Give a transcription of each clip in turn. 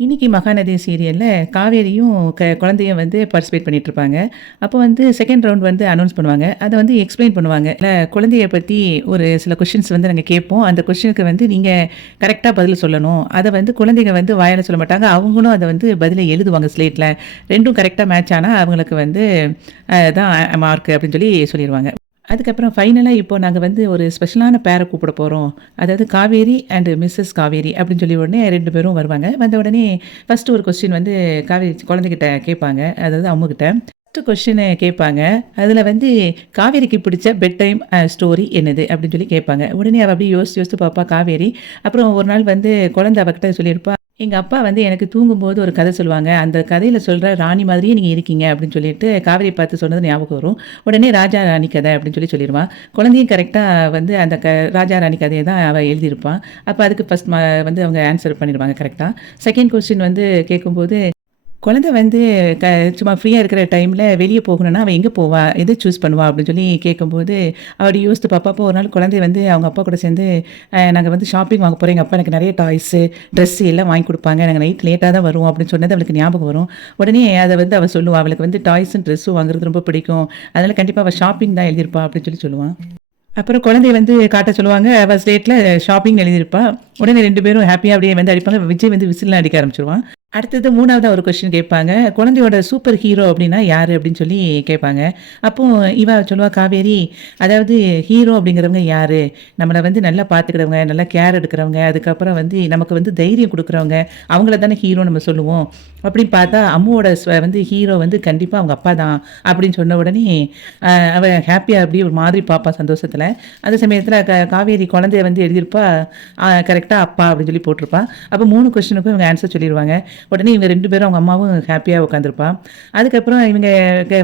இன்னைக்கு மகாநதி சீரியல்ல காவேரியும் குழந்தையும் வந்து பார்ட்டிசிபேட் பண்ணிட்டு இருப்பாங்க. அப்போ வந்து செகண்ட் ரவுண்ட் வந்து அனௌன்ஸ் பண்ணுவாங்க. அத வந்து எக்ஸ்பிளைன் பண்ணுவாங்க. குழந்தைய பத்தி ஒரு சில கொஸ்டின்ஸ் வந்து நாங்க கேட்போம். அந்த கொஸ்டினுக்கு வந்து நீங்க கரெக்ட்டா பதில் சொல்லணும். அத வந்து குழந்தைங்க வந்து வாயால சொல்ல மாட்டாங்க. அவங்களும் அத வந்து பதில எழுதுவாங்க ஸ்லேட்ல. 2ம் கரெக்ட்டா மேட்ச் ஆனா அவங்களுக்கு வந்து தான் மார்க் அப்படின்னு சொல்லிருவாங்க. அதுக்கப்புறம் ஃபைனலா இப்போ நாங்க வந்து ஒரு ஸ்பெஷலான பேர கூப்பிட போறோம். அதாவது காவேரி அண்ட் மிஸ்ஸஸ் காவேரி அப்படின்னு சொல்லி உடனே 2 பேரும் வருவாங்க. வந்த உடனே ஃபர்ஸ்ட் ஒரு கொஸ்டின் வந்து காவேரி குழந்தைகிட்ட கேட்பாங்க. அதாவது அம்முகிட்ட. ஃபர்ஸ்ட் கொஸ்டின் கேட்பாங்க. அதில வந்து காவேரிக்கு பிடிச்ச பெட் டைம் ஸ்டோரி என்னது? அப்படின்னு சொல்லி கேட்பாங்க. உடனே அவ அப்படியே யோசிச்சு யோசிச்சு பார்ப்பா காவேரி. அப்புறம் ஒரு நாள் வந்து குழந்தை அவகிட்ட சொல்லியிருப்பா. எங்க அப்பா வந்து எனக்கு தூங்கும்போது ஒரு கதை சொல்லுவாங்க. அந்த கதையில சொல்ற ராணி மாதிரியே நீங்க இருக்கீங்க அப்படின்னு சொல்லிட்டு காவேரிய பார்த்து சொன்னது ஞாபகம் வரும். உடனே ராஜா ராணி கதை அப்படின்னு சொல்லிருவா. குழந்தையும் கரெக்ட்டா வந்து அந்த ராஜா ராணி கதைய தான் அவ எழுதியிருப்பா. அப்ப அதுக்கு ஃபர்ஸ்ட் வந்து அவங்க ஆன்சர் பண்ணிருவாங்க கரெக்ட்டா. செகண்ட் கொஸ்டின் வந்து கேட்கும்போது குழந்தை வந்து க சும்மா ஃப்ரீயா இருக்கிற டைம்ல வெளிய போகணும்னா, அவ எங்க போவா? எத சூஸ் பண்ணுவா? அப்படின்னு சொல்லி கேட்கும்போது, அவ அப்படி யோசித்து பாப்பா. அப்போ ஒரு நாள் குழந்தை வந்து அவங்க அப்பா கூட சேர்ந்து, நாங்க வந்து ஷாப்பிங் வாங்க போறோம். எங்க அப்பா எனக்கு நெறைய டாய்ஸு, ட்ரெஸ் எல்லாம் வாங்கி குடுப்பாங்க. நாங்க நைட் லேட்டா தான் வருவோம் அப்படின்னு சொன்னது அவளுக்கு ஞாபகம் வரும். உடனே அத வந்து அவ சொல்லுவா. அவளுக்கு வந்து டாய்ஸும், ட்ரெஸ்ஸும் வாங்குறது ரொம்ப பிடிக்கும். அதனால கண்டிப்பா அவ ஷாப்பிங் தான் எழுதியிருப்பா அப்படின்னு சொல்லுவா. அப்புறம் குழந்தைய வந்து காட்ட சொல்லுவாங்க. அவ ஸ்லேட்ல ஷாப்பிங்ன்னு எழுதியிருப்பா. உடனே 2 பேரும் ஹேப்பியா அப்படியே வந்து அடிப்பாங்க. விஜய் வந்து விசில்லாம் அடிக்க ஆரம்பிச்சுருவான். அடுத்தது 3வதா ஒரு கொஸ்டின் கேட்பாங்க. குழந்தையோட சூப்பர் ஹீரோ அப்டின்னா யாரு? அப்டின்னு சொல்லி கேட்பாங்க. அப்போ இவ சொல்லுவா காவேரி, அதாவது ஹீரோ அப்படிங்கிறவங்க யாரு? நம்மள வந்து நல்லா பார்த்துக்கிறவங்க, நல்லா கேர் எடுக்கிறவங்க, அதுக்கப்புறம் வந்து நமக்கு வந்து தைரியம் குடுக்குறவங்க, அவங்கள தானே ஹீரோ நம்ம சொல்லுவோம். அப்படின்னு பார்த்தா அம்முவோட வந்து ஹீரோ வந்து கண்டிப்பா அவங்க அப்பா தான் அப்படின்னு சொன்ன உடனே, அவ ஹேப்பியா அப்படியே ஒரு மாதிரி பார்ப்பா சந்தோஷத்துல. அந்த சமயத்துல காவேரி குழந்தைய வந்து எழுதியிருப்பா, கரெக்ட்டா அப்பா அப்படின்னு சொல்லி போட்டிருப்பா. அப்போ 3 கொஸ்டினுக்கும் இவங்க ஆன்சர் சொல்லிருவாங்க. உடனே இவங்க 2 பேரும் அவங்க அம்மாவும் ஹேப்பியா உட்காந்துருப்பா. அதுக்கப்புறம் இவங்க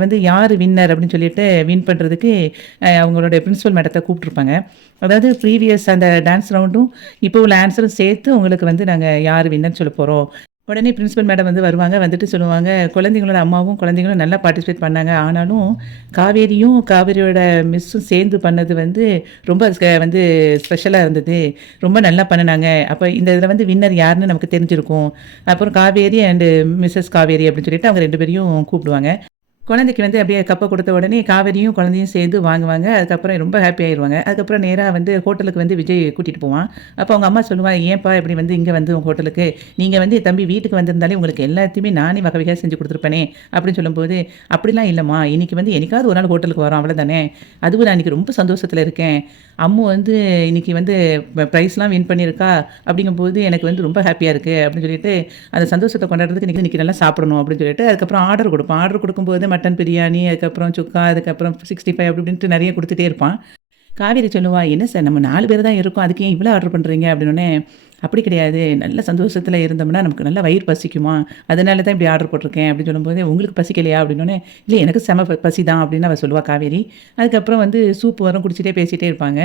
வந்து யாரு வின்னர் அப்படின்னு சொல்லிட்டு வின் பண்றதுக்கு அவங்களுடைய பிரின்சிபல் மேடத்த கூப்பிட்டுருப்பாங்க. அதாவது ப்ரீவியஸ் அந்த டான்ஸ் ரவுண்டும், இப்போ உள்ள ஆன்ஸரும் சேர்த்து உங்களுக்கு வந்து நாங்க யாரு வின்னர்ன்னு சொல்லப் போறோம். உடனே பிரின்சிபல் மேடம் வந்து வருவாங்க. வந்துட்டு சொல்லுவாங்க, குழந்தைங்களோட அம்மாவும், குழந்தைங்களும் நல்லா பார்ட்டிசிபேட் பண்ணாங்க. ஆனாலும் காவேரியும், காவேரியோட மிஸ்ஸும் சேர்ந்து பண்ணது வந்து ரொம்ப வந்து ஸ்பெஷலா இருந்தது. ரொம்ப நல்லா பண்ணுனாங்க. அப்ப இந்த இதில வந்து வின்னர் யாருன்னு நமக்கு தெரிஞ்சிருக்கும். அப்புறம் காவேரி அண்ட் மிஸ்ஸஸ் காவேரி அப்படின்னு சொல்லிட்டு அவங்க 2 பேரையும் கூப்பிடுவாங்க. குழந்தைக்கு வந்து அப்படியே கப்ப குடுத்த உடனே காவேரியும், குழந்தையும் சேர்ந்து வாங்குவாங்க. அதுக்கப்புறம் ரொம்ப ஹேப்பி ஆயிருவாங்க. அதுக்கப்புறம் நேரா வந்து ஹோட்டலுக்கு வந்து விஜய் கூட்டிட்டு போவான். அப்போ அவங்க அம்மா சொல்லுவா, "ஏன்பா இப்படி வந்து இங்க வந்து உங்க ஹோட்டலுக்கு? நீங்க வந்து தம்பி வீட்டுக்கு வந்திருந்தாலே உங்களுக்கு எல்லாத்தையுமே நானே வகை வகையா செஞ்சு குடுத்துருப்பேனே!" அப்படின்னு சொல்லும்போது, "அப்படிலாம் இல்லம்மா. இன்னைக்கு வந்து என்னைக்காவது ஒரு நாள் ஹோட்டலுக்கு வரோம் அவ்வளோதானே. அதுவும் நான் இன்னைக்கு ரொம்ப சந்தோஷத்துல இருக்கேன். அம்மு வந்து இன்னைக்கு வந்து பிரைஸ்லாம் வின் பண்ணியிருக்கா. அப்படிங்கும்போது எனக்கு வந்து ரொம்ப ஹேப்பியா இருக்கு." அப்படின்னு சொல்லிட்டு, அந்த சந்தோஷத்த கொண்டாடுறதுக்கு இன்னைக்கு நல்லா சாப்பிடணும் அப்படின்னு சொல்லிட்டு, அதுக்கப்புறம் ஆர்டர் குடுப்பான். ஆர்டர் குடுக்கும்போது மட்டன் பிரியாணி, அதுக்கப்புறம் சுக்கா, அதுக்கப்புறம் 65 அப்படி இப்படின்ட்டு நெறைய குடுத்துட்டே இருப்பான். காவேரி சொல்லுவா, "என்ன சார் நம்ம 4 பேர் தான் இருக்கோம். அதுக்கு ஏன் இவ்வளோ ஆர்டர் பண்றீங்க?" அப்படின்னோனே, "அப்படி கிடையாது. நல்ல சந்தோஷத்துல இருந்தோம்னா, நமக்கு நல்லா வயிறு பசிக்குமா, அதனால தான் இப்படி ஆர்டர் போட்டிருக்கேன்." அப்படின்னு சொல்லும்போது, "உங்களுக்கு பசிக்கலையா?" அப்படின்னோனே, "இல்ல எனக்கு செம பசி தான்." அப்படின்னு அவ சொல்லுவா காவேரி. அதுக்கப்புறம் வந்து சூப் வரும் குடிச்சிட்டே பேசிட்டே இருப்பாங்க.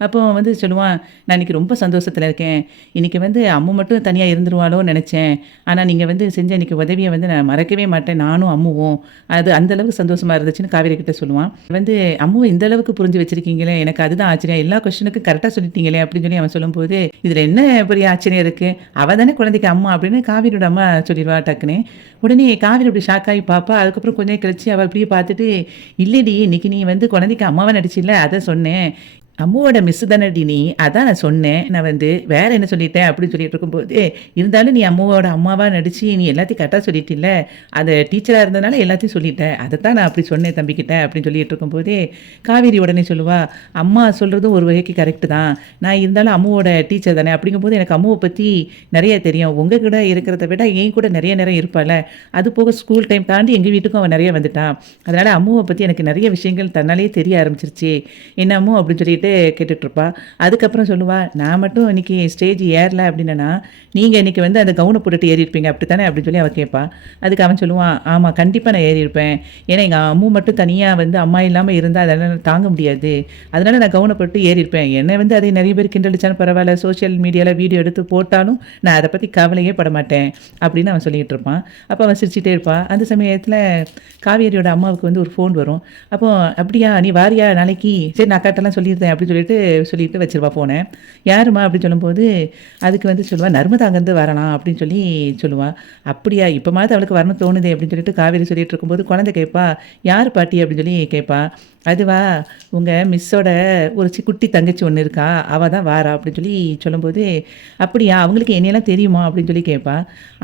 அப்போ வந்து சொல்லுவான், "நான் இன்னைக்கு ரொம்ப சந்தோஷத்துல இருக்கேன். இன்னைக்கு வந்து அம்மு மட்டும் தனியா இருந்துருவாளோன்னு நெனச்சேன். ஆனா நீங்க வந்து செஞ்ச இன்னைக்கு உதவிய வந்து நான் மறக்கவே மாட்டேன். நானும் அம்முவும். அது அந்த அளவுக்கு சந்தோஷமா இருந்துச்சுன்னு" காவேரி கிட்ட சொல்லுவான். வந்து "அம்முவ இந்த அளவுக்கு புரிஞ்சு வச்சிருக்கீங்களே! எனக்கு அதுதான் ஆச்சரியம். எல்லா கொஸ்டினுக்கும் கரெக்ட்டா சொல்லிட்டீங்களே!" அப்படின்னு சொல்லி அவன் சொல்லும்போது, "இதுல என்ன பெரிய ஆச்சரியம் இருக்கு? அவ தானே குழந்தைக்கு அம்மா" அப்படின்னு காவேரியோட அம்மா சொல்லிருவா டக்குன்னு. உடனே காவேரி அப்படி ஷாக் ஆகி பாப்பா. அதுக்கப்புறம் கொஞ்ச நேரம் கழிச்சு அவ அப்படியே பார்த்துட்டு, "இல்லடி இன்னைக்கு நீ வந்து குழந்தைக்கு அம்மாவா நடிச்சல்ல, அத சொன்னேன். அம்முவோட மிஸ் தானடி நீ. அதான் நான் சொன்னேன். நான் வந்து வேற என்ன சொல்லிட்டேன்?" அப்படின்னு சொல்லிட்டு இருக்கும்போது, "இருந்தாலும் நீ அம்முவோட அம்மாவா நடிச்சு நீ எல்லாத்தையும் கரெக்ட்டா சொல்லிட்டில்ல. அந்த டீச்சரா இருந்ததுனால எல்லாத்தையும் சொல்லிட்ட. அதத்தான் நான் அப்படி சொன்னேன் தம்பிகிட்ட." அப்படின்னு சொல்லிட்டு இருக்கும்போதே, காவேரி உடனே சொல்லுவா, "அம்மா சொல்றதும் ஒரு வகைக்கு கரெக்ட்டு தான். நான் இருந்தாலும் அம்முவோட டீச்சர் தானே. அப்படிங்கும்போது எனக்கு அம்முவ பத்தி நெறைய தெரியும். உங்க கூட இருக்கிறத விட என் கூட நெறைய நேரம் இருப்பாள்ல. அது போக ஸ்கூல் டைம் தாண்டி எங்க வீட்டுக்கும் அவ நெறைய வந்துட்டா. அதனால அம்முவ பத்தி எனக்கு நெறைய விஷயங்கள் தன்னாலேயே தெரிய ஆரம்பிச்சுருச்சு. என்ன அம்மு?" அப்படின்னு சொல்லிட்டு கேட்டுட்ருப்பா. அதுக்கப்புறம் சொல்லுவா, "நான் மட்டும் இன்னைக்கு ஸ்டேஜ் ஏறல அப்படின்னேன்னா, நீங்க இன்னைக்கு வந்து அந்த கவுன போட்டுட்டு ஏறியிருப்பீங்க அப்படித்தானே?" அப்படின்னு சொல்லி அவ கேட்பா. அதுக்கு அவன் சொல்லுவான், "ஆமா கண்டிப்பா நான் ஏறியிருப்பேன். ஏன்னா எங்க அம்மு மட்டும் தனியா வந்து அம்மா இல்லாம இருந்தா அதனால தாங்க முடியாது. அதனால நான் கவுன போட்டு ஏறியிருப்பேன். என்ன வந்து அதை நெறைய பேர் கிண்டல் அடிச்சாலும் பரவால்ல, சோசியல் மீடியால வீடியோ எடுத்து போட்டாலும் நான் அத பத்தி கவலையே படமாட்டேன்." அப்படின்னு அவன் சொல்லிட்டு இருப்பான். அப்ப அவ சிரிச்சுட்டே இருப்பா. அந்த சமயத்துல காவேரியோட அம்மாவுக்கு வந்து ஒரு ஃபோன் வரும். அப்போ, "அப்படியா நீ வாரியா நாளைக்கு? சரி நான் அக்காட்டலாம் சொல்லியிருந்தேன்." அப்படின்னு சொல்லிட்டு வச்சிருவா ஃபோனை. யாரும்மா அப்படின்னு சொல்லும்போது, அதுக்கு வந்து சொல்லுவா, நர்மதா அங்கேருந்து வரலாம் அப்படின்னு சொல்லுவா. அப்படியா இப்போமாவது அவளுக்கு வரணும்னு தோணுதே அப்படின்னு சொல்லிட்டு காவேரி சொல்லிட்டு இருக்கும்போது, குழந்தை கேட்பா, யார் பாட்டி அப்படின்னு கேட்பா. அதுவா, உங்க மிஸ்ஸோட ஒரு குட்டி தங்கச்சி ஒண்ணு இருக்கா. அவ தான் வாரா அப்படின்னு சொல்லும்போது, அப்படியா அவங்களுக்கு என்னையெல்லாம் தெரியுமா அப்படின்னு கேட்பா.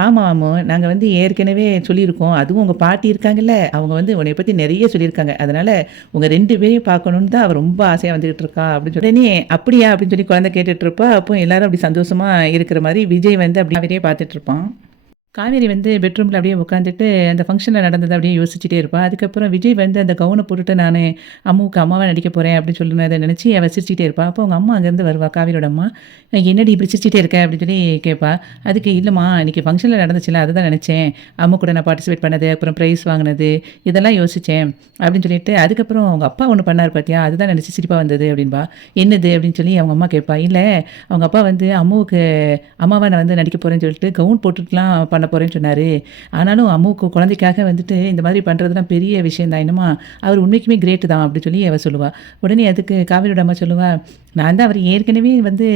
ஆமா, ஆமா. நாங்க வந்து ஏற்கனவே சொல்லியிருக்கோம். அதுவும் உங்க பாட்டி இருக்காங்கல்ல, அவங்க வந்து உன்னைய பத்தி நெறைய சொல்லியிருக்காங்க. அதனால உங்க 2 பேரையும் பார்க்கணும்னு தான் அவ ரொம்ப ஆசையா வந்துகிட்டு இருக்கா அப்படின்னு உடனே அப்படியா அப்படின்னு குழந்தை கேட்டுட்டு இருப்பா. அப்போ எல்லாரும் அப்படி சந்தோஷமா இருக்கிற மாரி விஜய் வந்து அப்படி அவரையே பார்த்துட்டு இருப்பான். காவேரி வந்து பெட்ரூமில் அப்படியே உட்காந்துட்டு அந்த ஃபங்க்ஷனில் நடந்ததை அப்படியே யோசிச்சுட்டே இருப்பா. அதுக்கப்புறம் விஜய் வந்து அந்த கவுனை போட்டுட்டு நான் அம்மாவா நடிக்க போகிறேன் அப்படின்னு சொன்னதை நினச்சி அவள் சிரிச்சிட்டே இருப்பா. அப்போ அவங்க அம்மா அங்கேருந்து வருவா, காவேரியோட அம்மா. என்னடி இப்படி சிரிச்சிட்டே இருக்க அப்படின்னு கேட்பா. அதுக்கு இல்லைம்மா இன்றைக்கி ஃபங்க்ஷனில் நடந்துச்சுல அதுதான் நினச்சேன். அம்மா கூட நான் பார்ட்டிசிபேட் பண்ணது, அப்புறம் ப்ரைஸ் வாங்கினது இதெல்லாம் யோசித்தேன் அப்படின்னு சொல்லிட்டு, அதுக்கப்புறம் அவங்க அப்பா ஒன்று பண்ணார் பார்த்தியா, அதுதான் நினச்சி சிரிப்பாக வந்தது அப்படின்பா. என்னது அப்படின்னு அவங்க அம்மா கேட்பா. இல்லை அவங்க அப்பா வந்து அம்மாவா நான் வந்து நடிக்க போகிறேன்னு சொல்லிட்டு கவுன் போட்டுட்டுலாம் பண்ண போகிறேன்னு சொன்னார். ஆனாலும் அம்மாவுக்கு குழந்தைக்காக வந்துட்டு இந்த மாதிரி பண்ணுறதுலாம் பெரிய விஷயம் தான். என்னம்மா அவர் உண்மைக்குமே கிரேட்டு தான் அப்படி அவள் சொல்லுவாள். உடனே அதுக்கு காவேரியோட அம்மா சொல்லுவா, நான் தான் அவர் ஏற்கனவே வந்து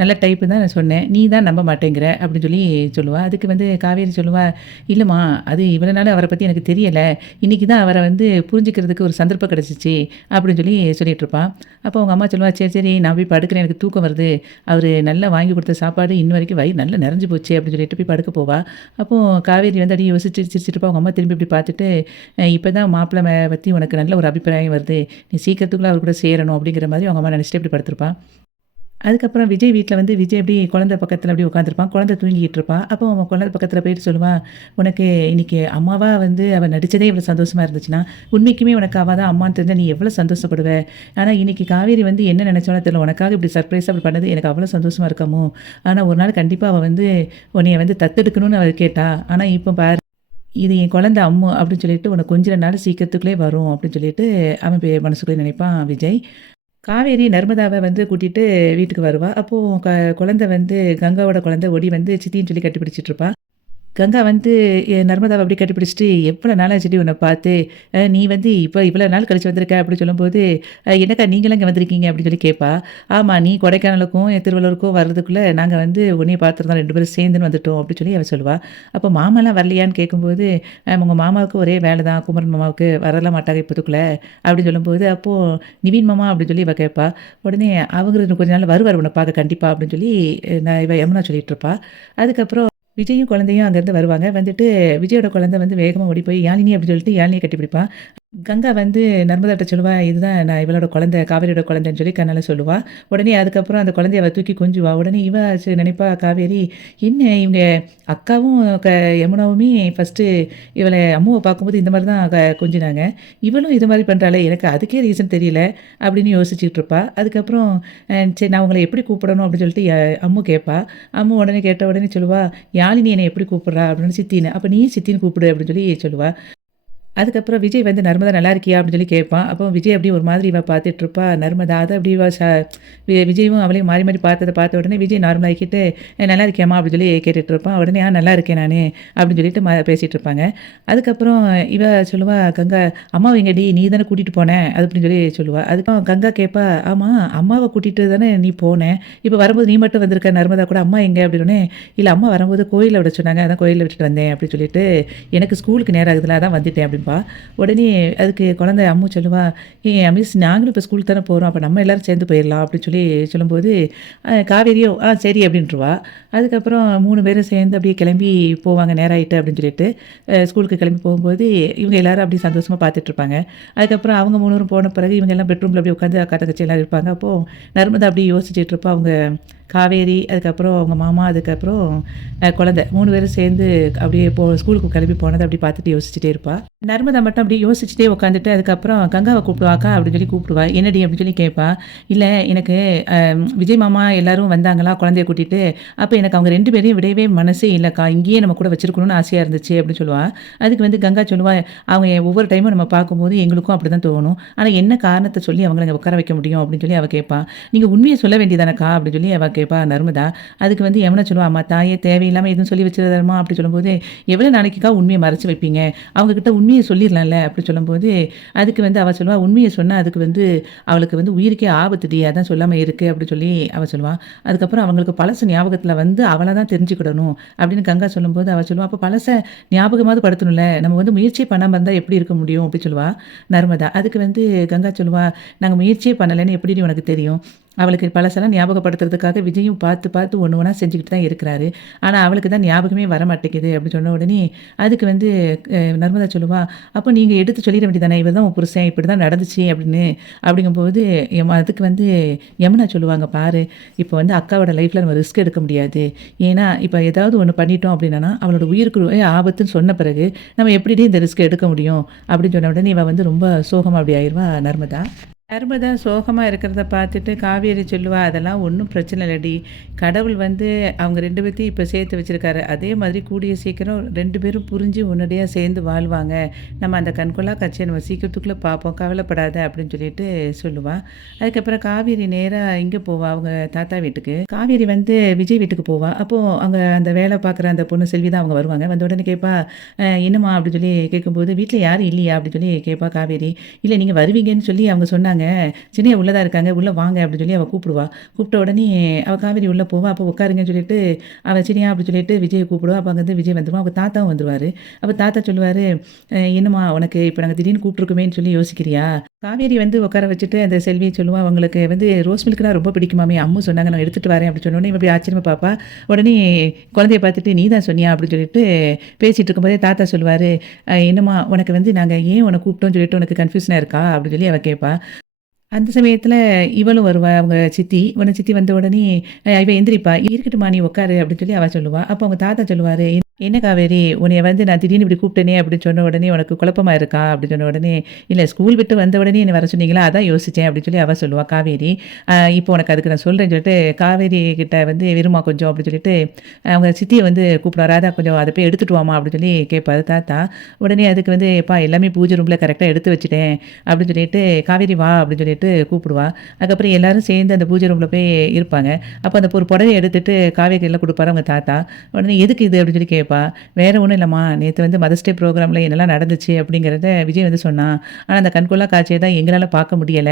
நல்ல டைப்பு தான் நான் சொன்னேன், நீ தான் நம்ப மாட்டேங்கிற அப்படின்னு சொல்லுவாள். அதுக்கு வந்து காவேரி சொல்லுவா, இல்லைம்மா அது இவ்வளோ நாள் அவரை பற்றி எனக்கு தெரியலை, இன்றைக்கி தான் அவரை வந்து புரிஞ்சுக்கிறதுக்கு ஒரு சந்தர்ப்பம் கிடச்சிச்சு அப்படின்னு சொல்லிட்டு இருப்பான். அப்போ அவங்க அம்மா சொல்லுவா, சரி சரி நான் போய் படுக்கிறேன், எனக்கு தூக்கம் வருது, அவர் நல்லா வாங்கி கொடுத்த சாப்பாடு இன்ன வரைக்கும் வயிறு நல்லா நிறைஞ்சு போச்சு அப்படின்னு சொல்லிட்டு போய் படுக்க போவா. அப்போது காவேரி வந்து அப்படியே யோசிச்சு சிரிச்சிருப்பா. அவங்க அம்மா திரும்பி இப்படி பார்த்துட்டு, இப்போ தான் மாப்பிள்ளை பற்றி உனக்கு நல்ல ஒரு அபிப்பிராயம் வருது, நீ சீக்கிரத்துக்குள்ளே அவர் கூட சேரணும் அப்படிங்கிற மாதிரி அவங்க அம்மா நினச்சிட்டு இப்படி படுத்திருப்பா. அதுக்கப்புறம் விஜய் வீட்டில் வந்து விஜய் அப்படி குழந்தை பக்கத்தில் அப்படி உட்காந்துருப்பான். குழந்தை தூங்கிட்டு இருப்பான். அப்போ அவன் குழந்தை பக்கத்தில் போயிட்டு சொல்லுவான், உனக்கு இன்னைக்கு அம்மாவா வந்து அவள் நடித்ததே இவ்வளோ சந்தோஷமாக இருந்துச்சுன்னா, உண்மைக்குமே உனக்கு அவள் தான் அம்மான்னு தெரிஞ்சால் நீ எவ்வளோ சந்தோஷப்படுவ. ஆனால் இன்னைக்கு காவேரி வந்து என்ன நினச்சாலும் தெரியல, உனக்காக இப்படி சர்ப்ரைஸாக அப்படி பண்ணது எனக்கு அவ்வளோ சந்தோஷமாக இருக்காமோ. ஆனால் ஒரு நாள் கண்டிப்பாக அவள் வந்து உன்னைய வந்து தத்தெடுக்கணும்னு அவள் கேட்டா. ஆனால் இப்போ பாரு, இது என் குழந்தை அம்மு அப்படின்னு சொல்லிட்டு உனக்கு கொஞ்ச நாள் சீக்கிரத்துக்குள்ளே வரும் அப்படின்னு சொல்லிட்டு அவன் மனசுக்குள்ளே நினைப்பான் விஜய். காவேரி நர்மதாவை வந்து கூட்டிட்டு வீட்டுக்கு வருவா. அப்போ குழந்தை வந்து கங்காவோட குழந்தை ஒடி வந்து சித்தின்னு கட்டிப்பிடிச்சிட்டு இருப்பா. கங்கா வந்து நர்மதாவை அப்படியே கட்டிப்பிடிச்சிட்டு, எவ்வளோ நாளாச்சுடி உன்னை பார்த்து, நீ வந்து இப்போ இவ்வளோ நாள் கழிச்சு வந்திருக்க அப்படின்னு சொல்லும்போது, என்னக்கா நீங்களும் இங்கே வந்திருக்கீங்க அப்படின்னு கேட்பா. ஆமாம், நீ கொடைக்கானலுக்கும் திருவள்ளூருக்கும் வர்றதுக்குள்ளே நாங்கள் வந்து உன்னைய பார்த்துருந்தோம், 2 பேரும் சேர்ந்துன்னு வந்துட்டோம் அப்படின்னு அவள் சொல்லுவா. அப்போ மாமாலாம் வரலையான்னு கேட்கும்போது, உங்கள் மாமாவுக்கு ஒரே வேலை தான், குமரன் மாமாவுக்கு வரலாம் மாட்டாங்க இப்போதுக்குள்ளே அப்படின்னு சொல்லும்போது, அப்போது நிவின் மாமா அப்படின்னு இவ கேட்பா. உடனே அவங்க கொஞ்ச நாள் வருவார் உன்னை பார்க்க கண்டிப்பாக அப்படின்னு நான் இவ யமுனா சொல்லிட்டு இருப்பா. அதுக்கப்புறம் விஜயும் குழந்தையும் அங்கேருந்து வருவாங்க. வந்துட்டு விஜயோட குழந்தை வந்து வேகமா ஓடி போய் யாழினி அப்படின்னு சொல்லிட்டு யாழினிய கட்டிப்பிடிப்பா. கங்கா வந்து நர்மதாட்ட சொல்லுவா, இதுதான் நான் இவளோட குழந்தை, காவேரியோட குழந்தைன்னு கண்ணால சொல்லுவா. உடனே அதுக்கப்புறம் அந்த குழந்தைய அவ தூக்கி கொஞ்சுவா. உடனே இவ நினைப்பா காவேரி, என்ன இவங்க அக்காவும் யமுனாவுமே ஃபஸ்ட்டு இவளை அம்மாவை பார்க்கும்போது இந்த மாதிரி தான் கொஞ்சினாங்க, இவளும் இது மாதிரி பண்ணுறாளே, எனக்கு அதுக்கே ரீசன் தெரியல அப்படின்னு யோசிச்சுட்டு இருப்பா. அதுக்கப்புறம் சரி நான் உங்களை எப்படி கூப்பிடணும் அப்படின்னு சொல்லிட்டு அம்மு கேட்பா. அம்மு உடனே கேட்ட உடனே சொல்லுவா, யாழினி என்னை எப்படி கூப்பிட்றா அப்படின்னு, சித்தின்னு. அப்போ நீ சித்தின்னு கூப்பிடு அப்படின்னு சொல்லுவா. அதுக்கப்புறம் விஜய் வந்து நர்மதா நல்லா இருக்கியா அப்படின்னு கேட்பான். அப்போ விஜய் அப்படியே ஒரு மாதிரி இவ பார்த்துட்ருப்பா. நர்மதா அதை அப்படி விஜயும் அவளையும் மாறி மாறி பார்த்த உடனே விஜய் நார்மல் ஆகிக்கிட்டு, நல்லா இருக்கியாம்மா அப்படின்னு கேட்டுட்டு இருப்பான். உடனே நல்லா இருக்கேன் நான் அப்படின்னு சொல்லிட்டு பேசிகிட்டு இருப்பாங்க. அதுக்கப்புறம் இவ சொல்லுவா, கங்கா அம்மாவை எங்கடி நீ தானே கூட்டிகிட்டு போனேன் அது அப்படின்னு சொல்லுவா. அதுக்கப்புறம் கங்கா கேட்பா, ஆமாம் அம்மாவை கூட்டிகிட்டு தானே நீ போனேன், இப்போ வரும்போது நீ மட்டும் வந்திருக்க, நர்மதா கூட அம்மா எங்கே அப்படின்னு. இல்லை அம்மா வரும்போது கோயிலில் விட சொன்னாங்க, அதான் கோயிலில் விட்டுட்டு வந்தேன் அப்படின்னு சொல்லிட்டு, எனக்கு ஸ்கூலுக்கு நேரம் ஆகுதுல அதான் வந்துட்டேன் அப்படின்னு. உடனே அதுக்கு குழந்தை அம்மு சொல்லுவா, மிஸ் நாங்களும் இப்போ ஸ்கூலுக்கு தானே போகிறோம், அப்போ நம்ம எல்லோரும் சேர்ந்து போயிடலாம் அப்படின்னு சொல்லும்போது காவேரியோ சரி அப்படின்ட்டுருவா. அதுக்கப்புறம் 3 பேரும் சேர்ந்து அப்படியே கிளம்பி போவாங்க, நேரம் ஆகிட்டு அப்படின்னு சொல்லிட்டு ஸ்கூலுக்கு கிளம்பி போகும்போது இவங்க எல்லாரும் அப்படி சந்தோஷமாக பார்த்துட்ருப்பாங்க. அதுக்கப்புறம் அவங்க 3 பேரும் போன பிறகு இவங்க எல்லாம் பெட்ரூமில் அப்படியே உட்காந்து அக்கா தங்கச்சி எல்லோரும் இருப்பாங்க. அப்போது நர்மதா அப்படி யோசிச்சுட்டு இருப்பா. அவங்க காவேரி, அதுக்கப்புறம் அவங்க மாமா, அதுக்கப்புறம் குழந்தை 3 பேரும் சேர்ந்து அப்படியே ஸ்கூலுக்கு கிளம்பி போனதை அப்படி பார்த்துட்டு யோசிச்சுட்டே இருப்பாள். நர்மதா மட்டும் அப்படியே யோசிச்சுட்டே உட்காந்துட்டு அதுக்கப்புறம் கங்காவை கூப்பிடுவாக்கா அப்படின்னு கூப்பிடுவா. என்னடி அப்படின்னு கேட்பா. இல்லை எனக்கு விஜய் மாமா எல்லாரும் வந்தாங்களா குழந்தைய கூட்டிகிட்டு, அப்போ எனக்கு அவங்க 2 பேரையும் விடவே மனசே இல்லைக்கா, இங்கேயே நம்ம கூட வச்சிருக்கணும்னு ஆசையாக இருந்துச்சு அப்படின்னு சொல்லுவா. அதுக்கு வந்து கங்கா சொல்லுவா, அவங்க ஒவ்வொரு டைமும் நம்ம பார்க்கும்போது எங்களுக்கும் அப்படி தான் தோணும், ஆனால் என்ன காரணத்தை சொல்லி அவங்கள உட்கார வைக்க முடியும் அப்படின்னு அவள் கேட்பா. நீங்கள் உண்மையை சொல்ல வேண்டியதானக்கா அப்படின்னு அவள் கேட்பா நர்மதா. அதுக்கு வந்து யமுனா சொல்லுவா, "அம்மா தாயே தேவையில்லாமல் எதுவும் சொல்லி வச்சிடாதம்மா" அப்படி சொல்லும்போது, "எவ்வளோ நாளைக்குக்கா உண்மையை மறைச்சு வைப்பீங்க? அவங்கக்கிட்ட உண்மையை சொல்லிடலாம்ல" அப்படி சொல்லும்போது, அதுக்கு வந்து அவள் சொல்லுவா, "உண்மையை சொன்னால் அதுக்கு வந்து அவளுக்கு வந்து உயிருக்கே ஆபத்துடி, அதான் சொல்லாமல் இருக்கு" அப்படி சொல்லி அவள் சொல்லுவா. அதுக்கப்புறம் அவங்களுக்கு பழசு ஞாபகத்தில் வந்து அவளை தான் தெரிஞ்சுக்கிடணும் அப்படின்னு கங்கா சொல்லும்போது அவள் சொல்லுவா, "அப்போ பழச ஞாபகமாவது படுத்தணும்ல, நம்ம வந்து முயற்சியே பண்ணாமல் இருந்தால் எப்படி இருக்க முடியும்?" அப்படி சொல்லுவா நர்மதா. அதுக்கு வந்து கங்கா சொல்லுவா, "நாங்கள் முயற்சியே பண்ணலைன்னு எப்படிடி உனக்கு தெரியும்? அவளுக்கு பழசெல்லாம் ஞாபகப்படுத்துறதுக்காக விஜயும் பார்த்து பார்த்து ஒன்று ஒன்றா செஞ்சுக்கிட்டு தான் இருக்கிறாரு. ஆனால் அவளுக்கு தான் ஞாபகமே வர மாட்டேங்குது" அப்படி சொன்ன உடனே அதுக்கு வந்து நர்மதா சொல்லுவா, "அப்போ நீங்கள் எடுத்து சொல்லிட வேண்டியதானே, இவர் தான் உன் புருஷன், இப்படி தான் நடந்துச்சு" அப்படின்னு. அப்படிங்கும்போது அதுக்கு வந்து யமுனா சொல்லுவாங்க, "பாரு, இப்போ வந்து அக்காவோட லைஃப்பில் நம்ம ரிஸ்க் எடுக்க முடியாது. ஏன்னா இப்போ ஏதாவது ஒன்று பண்ணிட்டோம் அப்படின்னா அவளோட உயிருக்கு ஆபத்துன்னு சொன்ன பிறகு நம்ம எப்படிடி இந்த ரிஸ்க் எடுக்க முடியும்?" அப்படின்னு சொன்ன உடனே இவ வந்து ரொம்ப சோகமா அப்படி ஆயிருவா நர்மதா. நர்மதா சோகமா இருக்கிறத பார்த்துட்டு காவேரி சொல்லுவா, "அதெல்லாம் ஒண்ணும் பிரச்சனை இல்லடி. கடவுள் வந்து அவங்க 2 பேத்தையும் இப்ப சேர்த்து வச்சிருக்காரு. அதே மாதிரி கூடிய சீக்கிரம் 2 பேரும் புரிஞ்சு உடனடியா சேர்ந்து வாழ்வாங்க. நம்ம அந்த கண்கொள்ளா காட்சிய நம்ம சீக்கிரத்துக்குள்ள பார்ப்போம். கவலைப்படாத" அப்படின்னு சொல்லிட்டு சொல்லுவா. அதுக்கப்புறம் காவேரி நேரா இங்க போவா, அவங்க தாத்தா வீட்டுக்கு. காவேரி வந்து விஜய் வீட்டுக்கு போவா. அப்போ அங்க அந்த வேலை பார்க்குற அந்த பொண்ணு செல்வி தான் அவங்க வருவாங்க. வந்த உடனே கேட்பா, "என்னம்மா?" அப்படின்னு சொல்லி கேட்கும்போது, "வீட்ல யாரும் இல்லையா?" அப்படின்னு சொல்லி கேட்பா காவேரி. "இல்ல நீங்க வருவீங்கன்னு சொல்லி அவங்க சொன்னாங்க. சின்னையா உள்ள தான் இருக்காங்க. உள்ள வாங்க" அப்படின்னு சொல்லி அவ கூப்பிடுவா. கூப்பிட்ட உடனே அவ காவேரி உள்ள போவா. அப்போ உட்காருங்கன்னு சொல்லிட்டு அவ சின்னையா அப்படி சொல்லிட்டு விஜய கூப்பிடுவா. அப்ப அங்கருந்து விஜய் வந்துருவான். அவங்க தாத்தாவும் வந்துருவாரு. அப்ப தாத்தா சொல்லுவாரு, "என்னம்மா உனக்கு இப்ப நாங்க திடீர்னு கூப்பிட்டுருக்கோமேன்னு சொல்லி யோசிக்கிறியா?" காவேரி வந்து உட்கார வச்சுட்டு அந்த செல்விய சொல்லுவா, "உங்களுக்கு வந்து ரோஸ் மில்க்னா ரொம்ப பிடிக்குமாமே, அம்மு சொன்னாங்க நான் எடுத்துட்டு வரேன்" அப்படி சொன்ன உடனே இவ அப்படியே ஆச்சரியமா பார்ப்பா. உடனே குழந்தைய பார்த்துட்டு, "நீ தான் சொன்னியா?" அப்படின்னு சொல்லிட்டு பேசிட்டு இருக்கும்போதே தாத்தா சொல்லுவாரு, "என்னம்மா உனக்கு வந்து நாங்க ஏன் உன்ன கூப்பிட்டோம்னு சொல்லிட்டு உனக்கு கன்ஃப்யூஷனா இருக்கா?" அப்படின்னு சொல்லி அவ கேட்பா. அந்த சமயத்துல இவளும் வருவா. அவங்க சித்தி. உடனே சித்தி வந்த உடனே இவ எந்திரிப்பா. "இருக்கட்டும்மா நீ உட்காரு" அப்படின்னு சொல்லி அவ சொல்லுவா. அப்போ அவங்க தாத்தா சொல்லுவாரு, "என்ன காவேரி, உன்னைய வந்து நான் திடீர்னு இப்படி கூப்பிட்டேனே" அப்படின்னு சொன்ன உடனே, "உனக்கு குழப்பமா இருக்கா?" அப்படின்னு சொன்ன உடனே, "இல்ல ஸ்கூல் விட்டு வந்த உடனே என்ன வர சொன்னீங்களா, அதான் யோசிச்சேன்" அப்படின்னு சொல்லி அவ சொல்லுவா காவேரி. இப்போ உனக்கு அதுக்கு நான் சொல்றேன்னு சொல்லிட்டு காவேரி கிட்ட வந்து "இரும்மா கொஞ்சம்" அப்படின்னு சொல்லிட்டு அவங்க சித்திய வந்து கூப்பிடுவா. "ராதா கொஞ்சம் அத போய் எடுத்துட்டு வாம்மா" அப்படின்னு சொல்லி கேட்பாரு தாத்தா. உடனே அதுக்கு வந்து, "எப்பா எல்லாமே பூஜை ரூம்ல கரெக்ட்டா எடுத்து வச்சுட்டேன்" அப்படின்னு சொல்லிட்டு, "காவேரி வா" அப்படின்னு சொல்லிட்டு கூப்பிடுவா. அதுக்கப்புறம் எல்லாரும் சேர்ந்து அந்த பூஜை ரூம்ல போய் இருப்பாங்க. அப்ப அந்த ஒரு புடவைய எடுத்துட்டு காவேரி கையில குடுப்பாரு அவங்க தாத்தா. உடனே "எதுக்கு இது?" அப்படின்னு சொல்லி கேட்பா. "வேற ஒண்ணும் இல்லம்மா, நேத்து வந்து மதர்ஸ் டே ப்ரோகிராம்ல என்னலாம் நடந்துச்சு அப்படிங்கிறத விஜய் வந்து சொன்னான். ஆனா அந்த கண்கொள்ளா காட்சிய தான் எங்களால பார்க்க முடியல.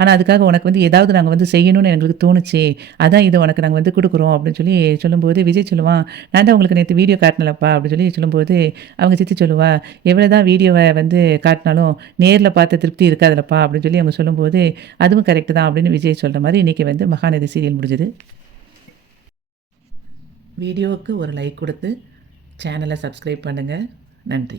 ஆனா அதுக்காக உனக்கு வந்து ஏதாவது நாங்க வந்து செய்யணும்னு எங்களுக்கு தோணுச்சு. அதான் இத உனக்கு நாங்க வந்து குடுக்குறோம்" அப்படின்னு சொல்லி சொல்லும்போது, விஜய் சொல்லுவான், "நான் தான் உங்களுக்கு நேத்து வீடியோ காட்டுனேன்லப்பா" அப்படின்னு சொல்லி சொல்லும்போது, அவங்க சித்தி சொல்லுவா, "எவ்வளவுதான் வீடியோவ வந்து காட்டினாலும் நேர்ல பார்த்த திருப்தி இருக்காதுல்லப்பா" அப்படின்னு சொல்லி அவங்க சொல்லும்போது, "அதுவும் கரெக்ட் தான்" அப்படின்னு விஜய் சொல்ற மாரி இன்னைக்கு வந்து மகாநதி சீரியல் முடிஞ்சது. வீடியோவுக்கு ஒரு லைக் குடுத்து சேனல சப்ஸ்கிரைப் பண்ணுங்க. நன்றி.